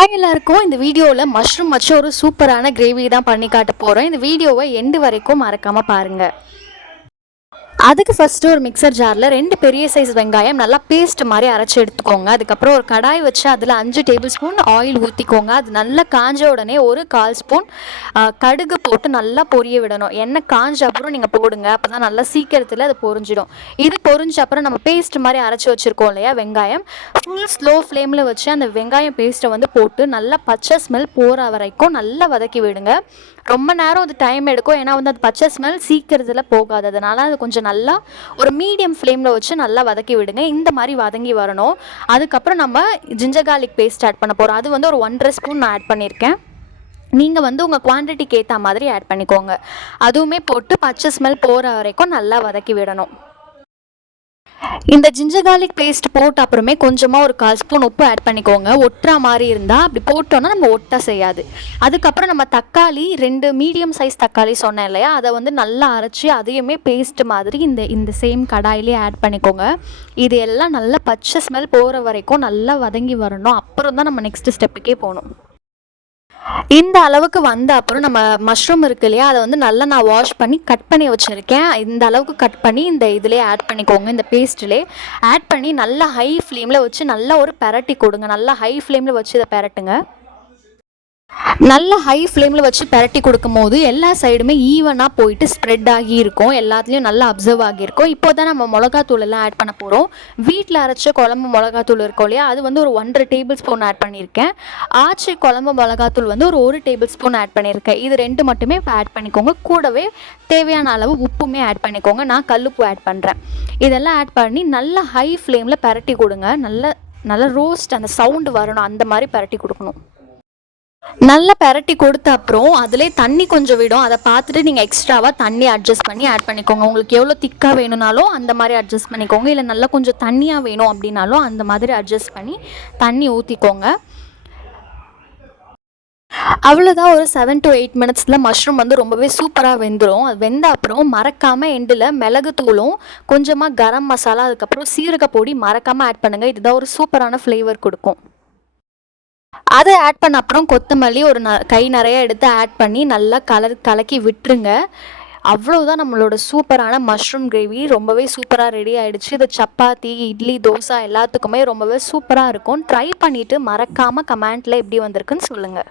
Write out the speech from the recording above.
Hi எல்லாருக்கும். இந்த வீடியோவில் மஷ்ரூம் வச்சு ஒரு சூப்பரான கிரேவி தான் பண்ணி காட்ட போகிறோம். இந்த வீடியோவை எண்டு வரைக்கும் மறக்காமல் பாருங்கள். அதுக்கு ஃபஸ்ட்டு ஒரு மிக்சர் ஜாரில் 2 பெரிய சைஸ் வெங்காயம் நல்லா பேஸ்ட் மாதிரி அரைச்சி எடுத்துக்கோங்க. அதுக்கப்புறம் ஒரு கடாய் வச்சு அதில் 5 டேபிள் ஸ்பூன் ஆயில் ஊற்றிக்கோங்க. அது நல்லா காஞ்ச உடனே ஒரு 1/4 ஸ்பூன் கடுகு போட்டு நல்லா பொரிய விடணும். எண்ணெய் காஞ்ச அப்புறம் நீங்கள் போடுங்க, அப்போ தான் நல்லா சீக்கிரத்தில் அது பொரிஞ்சிடும். இது பொரிஞ்ச அப்புறம் நம்ம பேஸ்ட் மாதிரி அரைச்சி வச்சுருக்கோம் இல்லையா வெங்காயம், ஃபுல் ஸ்லோ ஃப்ளேமில் வச்சு அந்த வெங்காயம் பேஸ்ட்டை போட்டு நல்லா பச்சை ஸ்மெல் போகிற வரைக்கும் நல்லா வதக்கி விடுங்க. ரொம்ப நேரம் அது டைம் எடுக்கும், ஏன்னா அது பச்சை ஸ்மெல் சீக்கிரத்தில் போகாது. அதனால் அது கொஞ்சம் நல்லா ஒரு மீடியம் ஃப்ளேமில் வச்சு நல்லா வதக்கி விடுங்க. இந்த மாதிரி வதங்கி வரணும். அதுக்கப்புறம் நம்ம ஜிஞ்சர் கார்லிக் பேஸ்ட் ஆட் பண்ண போகிறோம். அது ஒரு 1.5 ஸ்பூன் நான் ஆட் பண்ணியிருக்கேன். நீங்கள் உங்கள் குவான்டிட்டிக்கு ஏற்ற மாதிரி ஆட் பண்ணிக்கோங்க. அதுவுமே போட்டு பச்சை ஸ்மெல் போகிற வரைக்கும் நல்லா வதக்கி விடணும். இந்த ஜிஞ்சர் கார்லிக் பேஸ்ட் போட்ட அப்புறமே கொஞ்சமாக ஒரு 1/4 ஸ்பூன் உப்பு ஆட் பண்ணிக்கோங்க. ஒட்டுற மாதிரி இருந்தால் அப்படி போட்டோன்னா நம்ம ஒட்ட செய்யாது. அதுக்கப்புறம் நம்ம தக்காளி 2 மீடியம் சைஸ் தக்காளி சொன்னேன் இல்லையா, அதை நல்லா அரைச்சி அதையுமே பேஸ்ட் மாதிரி இந்த சேம் கடாயிலே ஆட் பண்ணிக்கோங்க. இது எல்லாம் நல்லா பச்சை ஸ்மெல் போகிற வரைக்கும் நல்லா வதங்கி வரணும். அப்புறம் தான் நம்ம நெக்ஸ்ட் ஸ்டெப்புக்கே போகணும். இந்த அளவுக்கு வந்த அப்புறம் நம்ம மஷ்ரூம் இருக்கு இல்லையா, அதை நல்லா நான் வாஷ் பண்ணி கட் பண்ணி வச்சுருக்கேன். இந்த அளவுக்கு கட் பண்ணி இந்த இதிலே ஆட் பண்ணிக்கோங்க. இந்த பேஸ்ட்டிலே ஆட் பண்ணி நல்லா ஹை ஃப்ளேமில் வச்சு நல்லா ஒரு பெரட்டி கொடுங்க. நல்லா ஹை ஃப்ளேமில் வச்சு இதை பெரட்டுங்க. நல்ல ஹை ஃப்ளேமில் வச்சு பெரட்டி கொடுக்கும் போது எல்லா சைடுமே ஈவனாக போயிட்டு ஸ்ப்ரெட் ஆகி இருக்கும். எல்லாத்துலேயும் நல்லா அப்சர்வ் ஆகியிருக்கும். இப்போ தான் நம்ம மிளகாத்தூள் எல்லாம் ஆட் பண்ண போகிறோம். வீட்டில் அரைச்ச குழம்பு மிளகாத்தூள் இருக்கும் இல்லையா, அது ஒரு 1.5 டேபிள் ஸ்பூன் ஆட் பண்ணியிருக்கேன். ஆச்சி குழம்பு மிளகாத்தூள் ஒரு 1 டேபிள் ஸ்பூன் ஆட் பண்ணியிருக்கேன். இது 2 மட்டுமே இப்போ ஆட் பண்ணிக்கோங்க. கூடவே தேவையான அளவு உப்புமே ஆட் பண்ணிக்கோங்க. நான் கல்லுப்பு ஆட் பண்ணுறேன். இதெல்லாம் ஆட் பண்ணி நல்லா ஹை ஃப்ளேமில் பெரட்டி கொடுங்க. நல்லா ரோஸ்ட் அந்த சவுண்டு வரணும், அந்த மாதிரி பெரட்டி கொடுக்கணும். நல்லா பெரட்டி கொடுத்த அப்புறம் அதிலே தண்ணி கொஞ்சம் விடும். அதை பார்த்துட்டு நீங்கள் எக்ஸ்ட்ராவாக தண்ணி அட்ஜஸ்ட் பண்ணி ஆட் பண்ணிக்கோங்க. உங்களுக்கு எவ்வளோ திக்காக வேணும்னாலும் அந்த மாதிரி அட்ஜஸ்ட் பண்ணிக்கோங்க. இல்லை நல்லா கொஞ்சம் தண்ணியாக வேணும் அப்படின்னாலும் அந்த மாதிரி அட்ஜஸ்ட் பண்ணி தண்ணி ஊற்றிக்கோங்க. அவ்வளோதான். ஒரு 7 to 8 மினிட்ஸில் மஷ்ரூம் ரொம்பவே சூப்பராக வெந்துடும். அது வெந்த அப்புறம் மறக்காமல் எண்டில் மிளகுத்தூளும் கொஞ்சமாக கரம் மசாலா அதுக்கப்புறம் சீரகப்பொடி மறக்காமல் ஆட் பண்ணுங்கள். இதுதான் ஒரு சூப்பரான ஃப்ளேவர் கொடுக்கும். அதை ஆட் பண்ண அப்புறம் கொத்தமல்லி ஒரு கை நிறைய எடுத்து ஆட் பண்ணி நல்லா கலக்கி விட்டுருங்க. அவ்வளோதான், நம்மளோட சூப்பரான மஷ்ரூம் கிரேவி ரொம்பவே சூப்பராக ரெடி ஆகிடுச்சு. இது சப்பாத்தி, இட்லி, தோசை எல்லாத்துக்குமே ரொம்பவே சூப்பராக இருக்கும். ட்ரை பண்ணிவிட்டு மறக்காமல் கமெண்ட்டில் எப்படி வந்திருக்குன்னு சொல்லுங்கள்.